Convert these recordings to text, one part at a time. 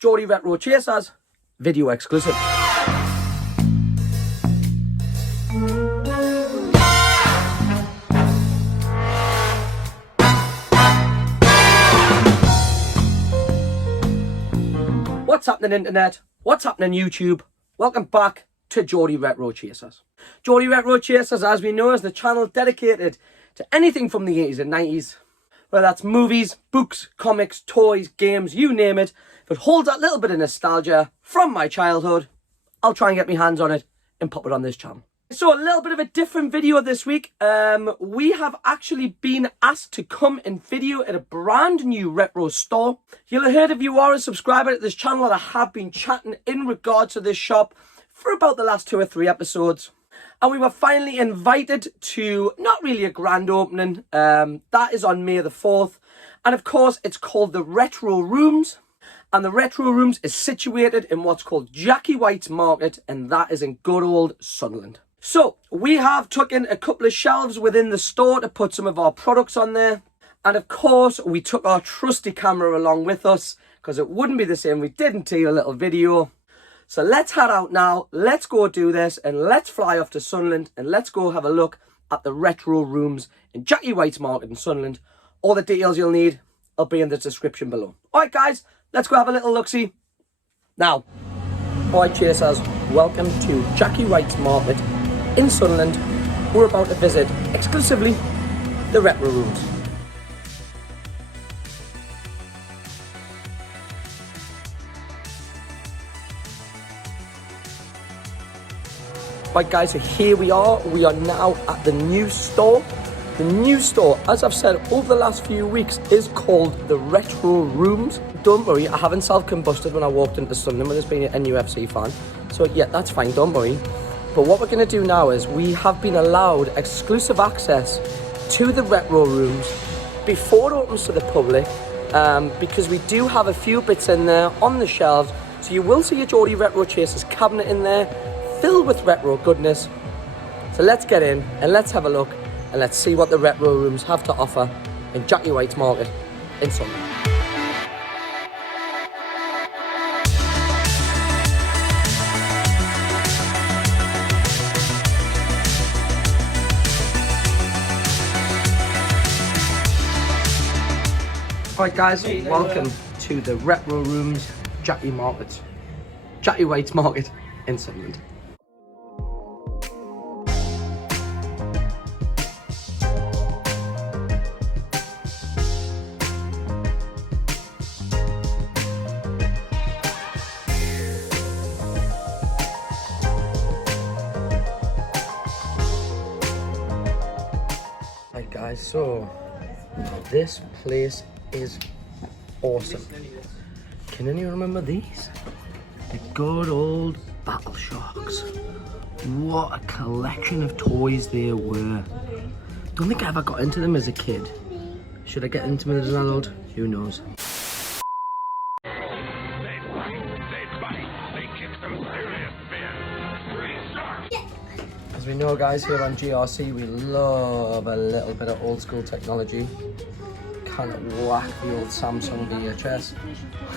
Geordie Retro Chasers, video exclusive. What's happening, internet? What's happening, YouTube? Welcome back to Geordie Retro Chasers. Geordie Retro Chasers, as we know, is the channel dedicated to anything from the 80s and 90s. Whether that's movies, books, comics, toys, games, you name it. If it holds that little bit of nostalgia from my childhood, I'll try and get my hands on it and pop it on this channel. So a little bit of a different video this week. We have actually been asked to come and video at a brand new retro store. You'll have heard, if you are a subscriber to this channel, that I have been chatting in regards to this shop for about the last 2 or 3 episodes. And we were finally invited to, not really a grand opening, that is on May the 4th. And of course, it's called the Retro Rooms. And the Retro Rooms is situated in what's called Jackie White's Market, and that is in good old Sunderland. So, we have taken a couple of shelves within the store to put some of our products on there. And of course, we took our trusty camera along with us, because it wouldn't be the same if we didn't take a little video. So let's head out now, let's go do this, and let's fly off to Sunderland, and let's go have a look at the Retro Rooms in Jackie White's Market in Sunderland. All the details you'll need will be in the description below. Alright guys, let's go have a little look-see. Now, alright chasers, welcome to Jackie White's Market in Sunderland. We're about to visit, exclusively, the Retro Rooms. Right guys, so here we are now at the new store. The new store, as I've said over the last few weeks, is called the Retro Rooms. Don't worry, I haven't self-combusted when I walked into Sunderland with us being an UFC fan. So yeah, that's fine, don't worry. But what we're going to do now is we have been allowed exclusive access to the Retro Rooms before it opens to the public, because we do have a few bits in there on the shelves. So you will see a Geordie Retro Chasers cabinet in there, filled with retro goodness. So let's get in and let's have a look and let's see what the Retro Rooms have to offer in Jackie White's Market in Sunderland. Alright guys, welcome to the Retro Rooms Jackie White's Market in Sunderland. Right guys, so this place is awesome. Can anyone remember these? The good old Battle Sharks. What a collection of toys there were. Don't think I ever got into them as a kid. Should I get into them as an adult? Who knows? As we know guys, here on GRC we love a little bit of old school technology. Kind of whack the old Samsung VHS,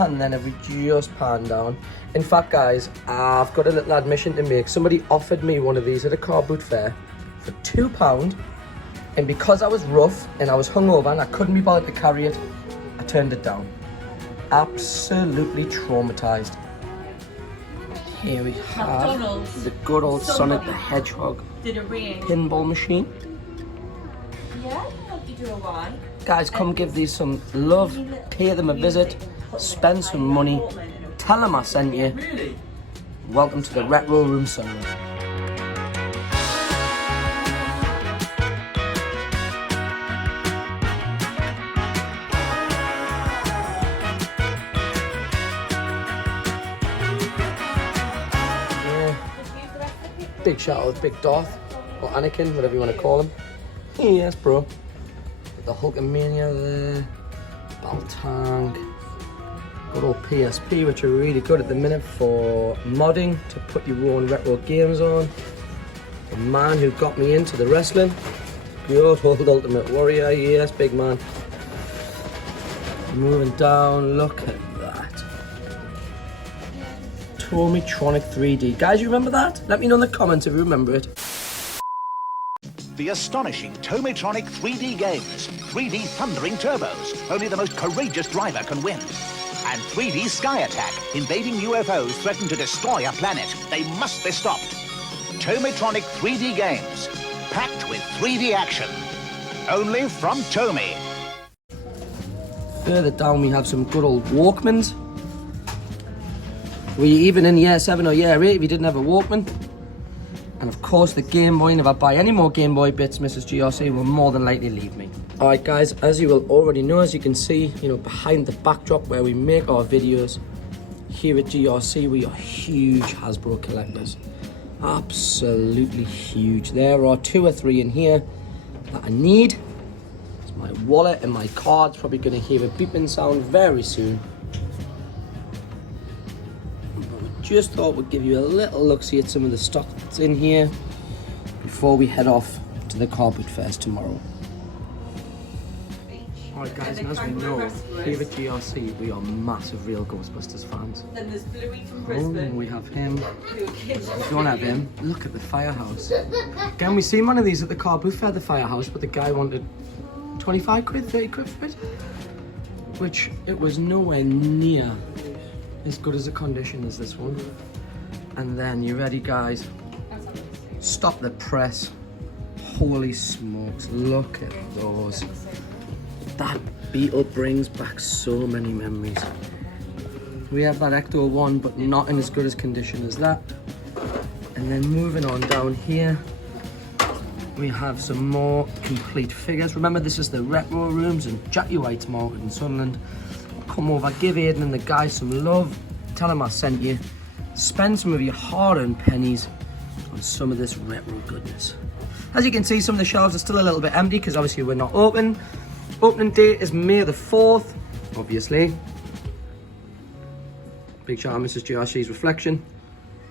and then if we just pan down, in fact guys, I've got a little admission to make. Somebody offered me one of these at a car boot fair for £2, and because I was rough and I was hungover and I couldn't be bothered to carry it, I turned it down. Absolutely traumatized. Here we have the good old Sonic the Hedgehog pinball machine. Yeah, you do a one. Guys, come give these some love, pay them a visit, spend some money, tell them I sent you. Welcome to the Retro Room Sunderland. Big shout out to Big Darth, or Anakin, whatever you want to call him. Yes, bro. The Hulkamania there, Battle Tank, good old PSP, which are really good at the minute for modding to put your own retro games on. The man who got me into the wrestling, good old Ultimate Warrior, yes, big man. Moving down, look at that. Tomitronic 3D. Guys, you remember that? Let me know in the comments if you remember it. The astonishing Tomitronic 3D games. 3D thundering turbos. Only the most courageous driver can win. And 3D Sky Attack. Invading UFOs threaten to destroy a planet. They must be stopped. Tomitronic 3D games. Packed with 3D action. Only from Tomy. Further down we have some good old Walkmans. Were you even in year 7 or year 8 if you didn't have a Walkman? And of course the Game Boy, and if I buy any more Game Boy bits, Mrs. GRC will more than likely leave me. Alright guys, as you will already know, as you can see, behind the backdrop where we make our videos, here at GRC we are huge Hasbro collectors. Absolutely huge. There are 2 or 3 in here that I need. It's my wallet and my cards. Probably going to hear a beeping sound very soon. But we just thought we'd give you a little look-see at some of the stock that's in here before we head off to the Carpet Fairs tomorrow. Alright guys, and as we know, here at GRC we are massive real Ghostbusters fans. Then there's Bluey from Oh, Brisbane. we have him. Who are kids. If you don't have him, look at the firehouse. Again, we seen one of these at the car booth fair, the firehouse, but the guy wanted 25 quid, 30 quid for it. Which, it was nowhere near as good as a condition as this one. And then, you ready guys? Stop the press. Holy smokes, look at those. That Beetle brings back so many memories. We have that Ecto 1, but not in as good as condition as that. And then moving on down here, we have some more complete figures. Remember, this is the retro rooms in Jackie White's Market in Sunderland. Come over, give Aidan and the guys some love. Tell them I sent you. Spend some of your hard-earned pennies on some of this retro goodness. As you can see, some of the shelves are still a little bit empty because obviously we're not open. Opening date is May the 4th, obviously. Big shout out Mrs. GRC's reflection.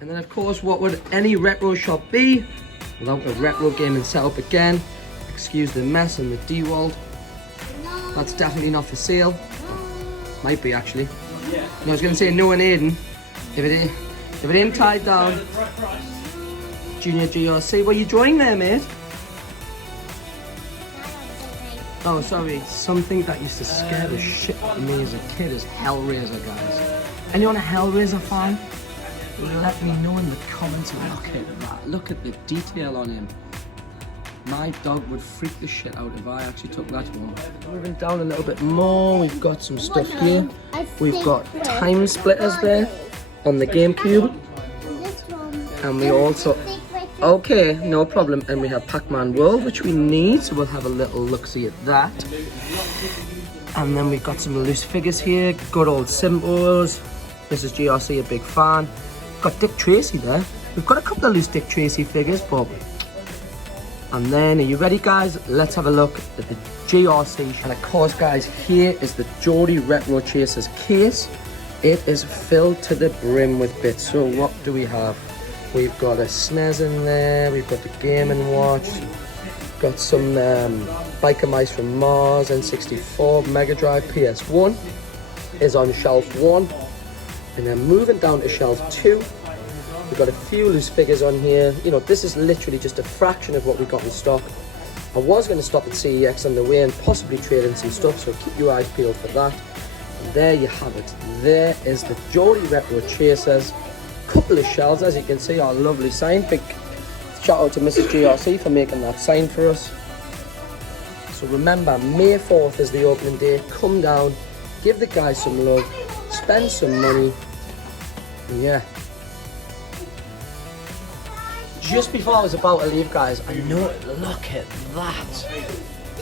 And then of course, what would any retro shop be without a retro gaming setup again? Excuse the mess and the D-World. That's definitely not for sale. Might be actually. No, I was going to say no and Aiden. If it ain't tied down. Junior GRC, what are you drawing there, mate? Oh, sorry. Something that used to scare the shit out of me as a kid is Hellraiser, guys. Anyone a Hellraiser fan? Let me know in the comments. Look at that. Look at the detail on him. My dog would freak the shit out if I actually took that one. Moving down a little bit more, we've got some stuff here. We've got Time Splitters there on the GameCube. And we also... Okay, no problem. And we have Pac-Man World, which we need, so we'll have a little look-see at that. And then we've got some loose figures here. Good old Simbos. Mrs. GRC, a big fan. Got Dick Tracy there. We've got a couple of loose Dick Tracy figures, but... And then, are you ready, guys? Let's have a look at the GRC. And of course, guys, here is the Geordie Retro Chasers case. It is filled to the brim with bits. So what do we have? We've got a SNES in there. We've got the Game & Watch. Got some Biker Mice from Mars, N64, Mega Drive, PS1 is on shelf 1. And then moving down to shelf 2, we've got a few loose figures on here. You know, this is literally just a fraction of what we got in stock. I was going to stop at CEX on the way and possibly trade in some stuff, so keep your eyes peeled for that. And there you have it. There is the Geordie Retro Chasers. Couple of shells, as you can see, our lovely sign. Big shout out to Mrs. GRC for making that sign for us. So remember, May 4th is the opening day. Come down, give the guys some love, spend some money, and yeah. Just before I was about to leave, guys, I know, look at that.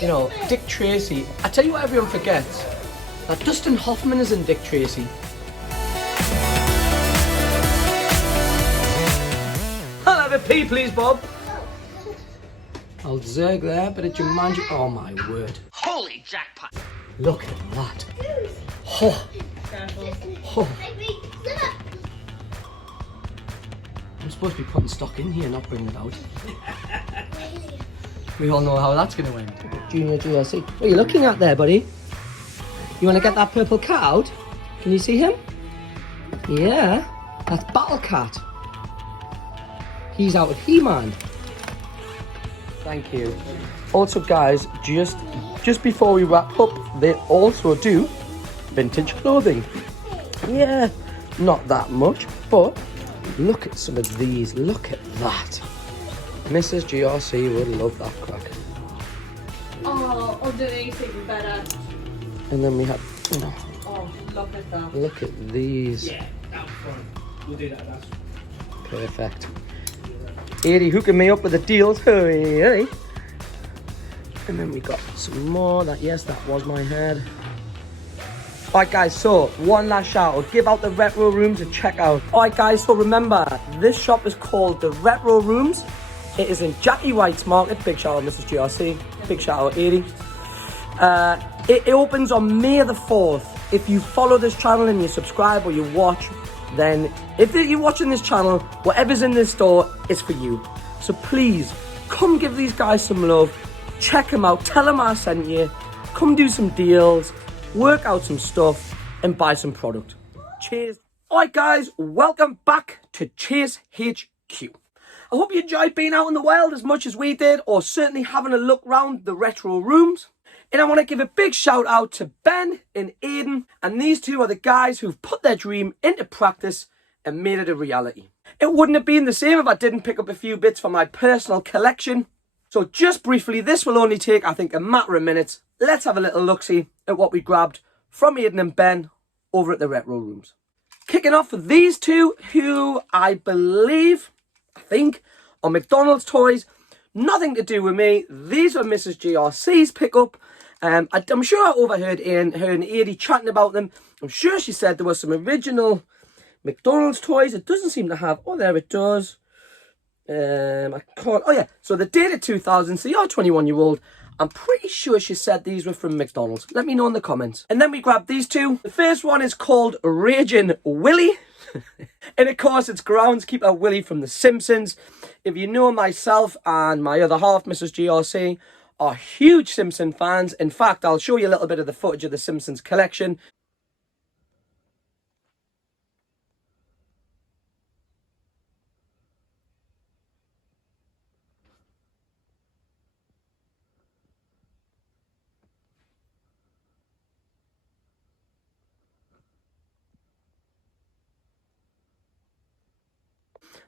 You know, Dick Tracy. I tell you what everyone forgets, that Dustin Hoffman is in Dick Tracy. I'll have a pee, please, Bob. I'll zerg there, but at your mind, oh my word. Holy jackpot! Look at that. Oh. Oh. I'm supposed to be putting stock in here, not bringing it out. We all know how that's going to end. Junior GRC. What are you looking at there, buddy? You want to get that purple cat out? Can you see him? Yeah. That's Battle Cat. He's out of He-Man. Thank you. Also, guys, just before we wrap up, they also do vintage clothing. Yeah, not that much, but look at some of these. Look at that. Mrs. GRC would love that crack. Oh, underneath even better. And then we have. Oh, look at that. Look at these. Yeah, that was fun. We'll do that. That's Perfect. 80 hooking me up with the deals. Hey. And then we got some more. That was my head. Alright guys, so one last shout out. Give out the Retro Rooms a check out. Alright guys, so remember, this shop is called the Retro Rooms. It is in Jackie White's Market. Big shout out Mrs. GRC. Big shout out 80. It opens on May the 4th. If you follow this channel and you subscribe or you watch, then if you're watching this channel, whatever's in this store is for you. So please, come give these guys some love. Check them out. Tell them I sent you. Come do some deals. Work out some stuff and buy some product. Cheers. Alright guys, welcome back to Chase HQ. I hope you enjoyed being out in the wild as much as we did, or certainly having a look round the retro rooms. And I want to give a big shout out to Ben and Aiden, and these two are the guys who've put their dream into practice and made it a reality. It wouldn't have been the same if I didn't pick up a few bits for my personal collection. So just briefly, this will only take, I think, a matter of minutes. Let's have a little look-see at what we grabbed from Aiden and Ben over at the Retro Rooms. Kicking off with these two, who I think, are McDonald's toys. Nothing to do with me. These are Mrs. GRC's pickup. I'm sure I overheard her and Adi chatting about them. I'm sure she said there were some original McDonald's toys. It doesn't seem to have... Oh, there it does. Oh yeah, so the dated 2000, so you're a 21-year-old. I'm pretty sure she said these were from McDonald's. Let me know in the comments. And then we grabbed these two. The first one is called Raging Willie. And of course, it's groundskeeper Willie from The Simpsons. If you know myself and my other half, Mrs. GRC, are huge Simpson fans. In fact, I'll show you a little bit of the footage of the Simpsons collection.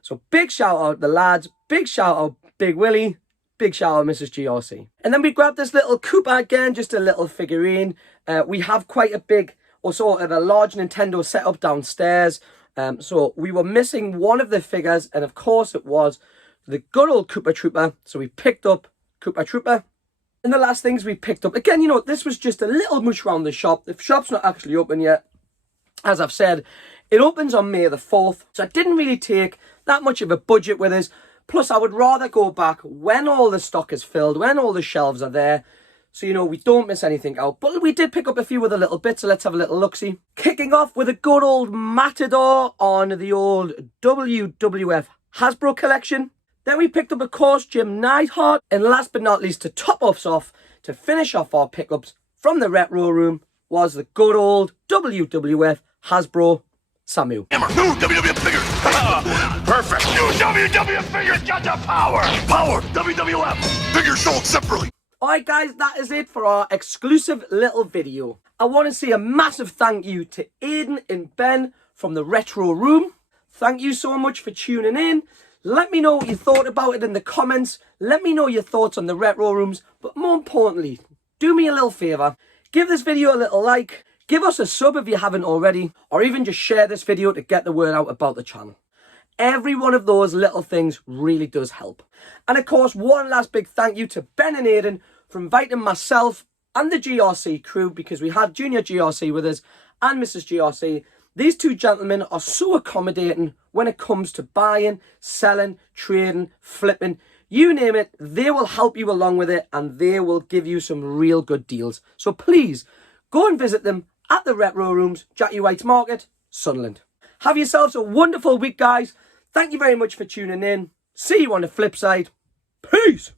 So big shout out the lads, big shout out Big Willie, big shout out Mrs. GRC. And then we grabbed this little Koopa again, just a little figurine. We have quite a big, or sort of a large Nintendo setup downstairs. So we were missing one of the figures, and of course it was the good old Koopa Trooper. So we picked up Koopa Trooper. And the last things we picked up, again, you know, this was just a little much around the shop. The shop's not actually open yet. As I've said, it opens on May the 4th. So I didn't really take that much of a budget with us. Plus, I would rather go back when all the stock is filled, when all the shelves are there. So, you know, we don't miss anything out. But we did pick up a few other little bits, so let's have a little look-see. Kicking off with a good old Matador on the old WWF Hasbro collection. Then we picked up, of course, Jim Neidhart. And last but not least, to top us off, to finish off our pickups from the Retro Room, was the good old WWF Hasbro Samu. New WWF figures. Perfect. New WWF figures got the power. Power. WWF. Figures sold separately. Alright guys, that is it for our exclusive little video. I want to say a massive thank you to Aiden and Ben from the Retro Room. Thank you so much for tuning in. Let me know what you thought about it in the comments. Let me know your thoughts on the Retro Rooms. But more importantly, do me a little favour. Give this video a little like. Give us a sub if you haven't already, or even just share this video to get the word out about the channel. Every one of those little things really does help. And of course, one last big thank you to Ben and Aiden for inviting myself and the GRC crew, because we had Junior GRC with us and Mrs. GRC. These two gentlemen are so accommodating when it comes to buying, selling, trading, flipping. You name it, they will help you along with it, and they will give you some real good deals. So please, go and visit them at the Retro Rooms, Jackie White's Market, Sunderland. Have yourselves a wonderful week, guys. Thank you very much for tuning in. See you on the flip side. Peace.